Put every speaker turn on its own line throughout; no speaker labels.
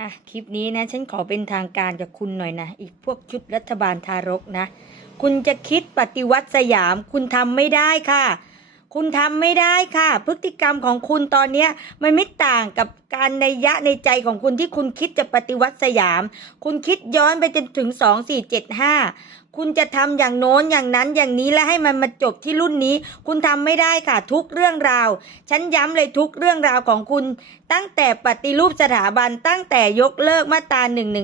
อะคลิปนี้นะฉันขอเป็นทางการกับคุณหน่อยนะ อีกพวกชุดรัฐบาลทารกนะ คุณจะคิดปฏิวัติสยาม คุณทำไม่ได้ค่ะ คุณทำไม่ได้ค่ะ พฤติกรรมของคุณตอนเนี้ยมันไม่ต่างกับการในยะในใจของคุณที่คุณคิดจะปฏิวัติสยาม คุณคิดย้อนไปจนถึงสองสี่เจ็ดห้า คุณจะทำอย่างโน้นอย่างนั้นอย่างนี้และให้มันมาจบที่รุ่นนี้ คุณทำไม่ได้ค่ะทุกเรื่องราว ฉันย้ำเลยทุกเรื่องราวของคุณ ตั้งแต่ปฏิรูปสถาบันตั้งแต่ยกเลิกมาตรา1นึ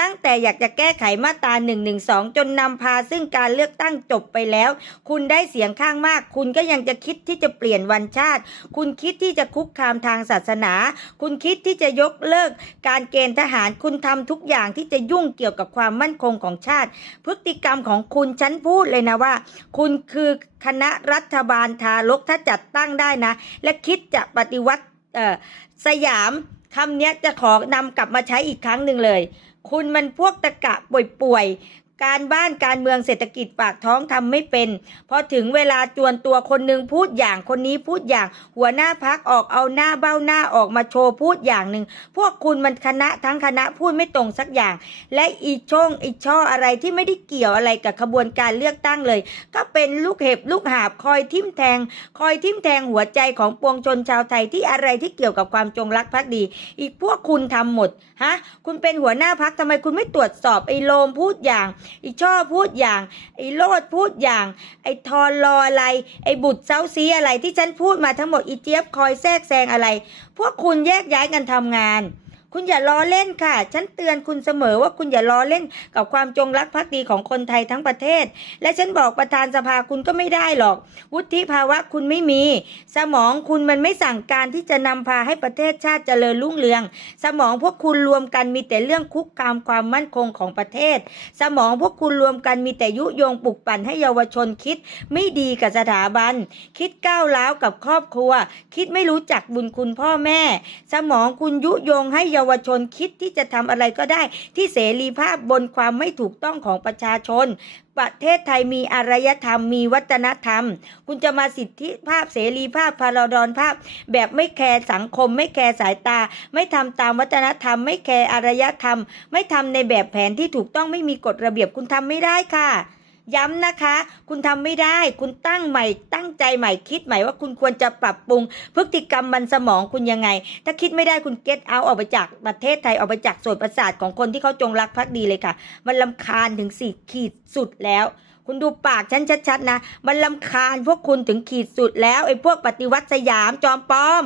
ตั้งแต่อยากจะแก้ไขมาตรา1นึจนนำพาซึ่งการเลือกตั้งจบไปแล้ว คุณได้เสียงข้างมาก คุณก็ยังจะคิดที่จะเปลี่ยนวันชาติ คุณคิดที่จะคุกคามทางศาสนา คุณคิดที่จะยกเลิก การเกณฑ์ทหารคุณทำทุกอย่างที่จะยุ่งเกี่ยวกับความมั่นคงของชาติพฤติกรรมของคุณฉันพูดเลยนะว่า คุณคือคณะรัฐบาลทารกถ้าจัดตั้งได้นะ และคิดจะปฏิวัติสยามคำนี้จะขอนำกลับมาใช้อีกครั้งหนึ่งเลย คุณมันพวกตะกะป่วยๆ การบ้านการเมืองเศรษฐกิจปากท้องทำไม่เป็นพอถึงเวลาจวนตัวคนหนึ่งพูดอย่างคนนี้พูดอย่าง หัวหน้าพักออกเอาหน้าเบ้าหน้าออกมาโชว์พูดอย่างหนึ่งพวกคุณมันคณะทั้งคณะพูดไม่ตรงสักอย่าง และอีช่องอีช่ออะไรที่ไม่ได้เกี่ยวอะไรกับขบวนการเลือกตั้งเลย ก็เป็นลูกเห็บลูกหาบคอยทิ่มแทง คอยทิ่มแทงหัวใจของปวงชนชาวไทยที่อะไรที่เกี่ยวกับความจงรักภักดี อีกพวกคุณทำหมดฮะคุณเป็นหัวหน้าพักทำไมคุณไม่ตรวจสอบไอ้โลมพูดอย่างไอ้ช่อพูดอย่าง ไอ้โลดพูดอย่าง ไอ้ทอนรออะไร ไอ้บุตรเซาซีอะไรที่ฉันพูดมาทั้งหมดอีเจี๊ยบคอยแทรกแซงอะไร พวกคุณแยกย้ายกันทำงาน คุณอย่าล้อเล่นค่ะ ฉันเตือนคุณเสมอว่าคุณอย่าล้อเล่นกับความจงรักภักดีของคนไทยทั้งประเทศ และฉันบอกประธานสภาคุณก็ไม่ได้หรอก วุฒิภาวะคุณไม่มี สมองคุณมันไม่สั่งการที่จะนำพาให้ประเทศชาติเจริญรุ่งเรือง สมองพวกคุณรวมกันมีแต่เรื่องคุกคามความมั่นคงของประเทศ สมองพวกคุณรวมกันมีแต่ยุยงปลุกปั่นให้เยาวชนคิด ไม่ดีกับสถาบัน คิดก้าวร้าวกับครอบครัว คิดไม่รู้จักบุญคุณพ่อแม่ สมองคุณยุยงให้เยาวชนคิดที่จะทำอะไรก็ได้ ที่เสรีภาพบนความไม่ถูกต้องของประชาชน ประเทศไทยมีอารยธรรม มีวัฒนธรรม คุณจะมาสิทธิภาพเสรีภาพพาราดอนภาพ แบบไม่แคร์สังคม ไม่แคร์สายตา ไม่ทำตามวัฒนธรรม ไม่แคร์อารยธรรม ไม่ทำในแบบแผนที่ถูกต้องไม่มีกฎระเบียบคุณทำไม่ได้ค่ะ ย้ำนะคะ คุณทำไม่ได้ คุณตั้งใหม่ ตั้งใจใหม่คิดใหม่ว่าคุณควรจะปรับปรุง พฤติกรรมมันสมองคุณยังไง ถ้าคิดไม่ได้คุณเก็ตเอาออกไปจากประเทศไทยออกไปจากส่วนประสาทของคนที่เขาจงรักภักดีเลยค่ะ มันลำคาญถึงสี่ขีดสุดแล้วคุณดูปากฉันชัดๆนะ มันลำคาญพวกคุณถึงขีดสุดแล้วไอ้พวกปฏิวัติสยามจอมปลอม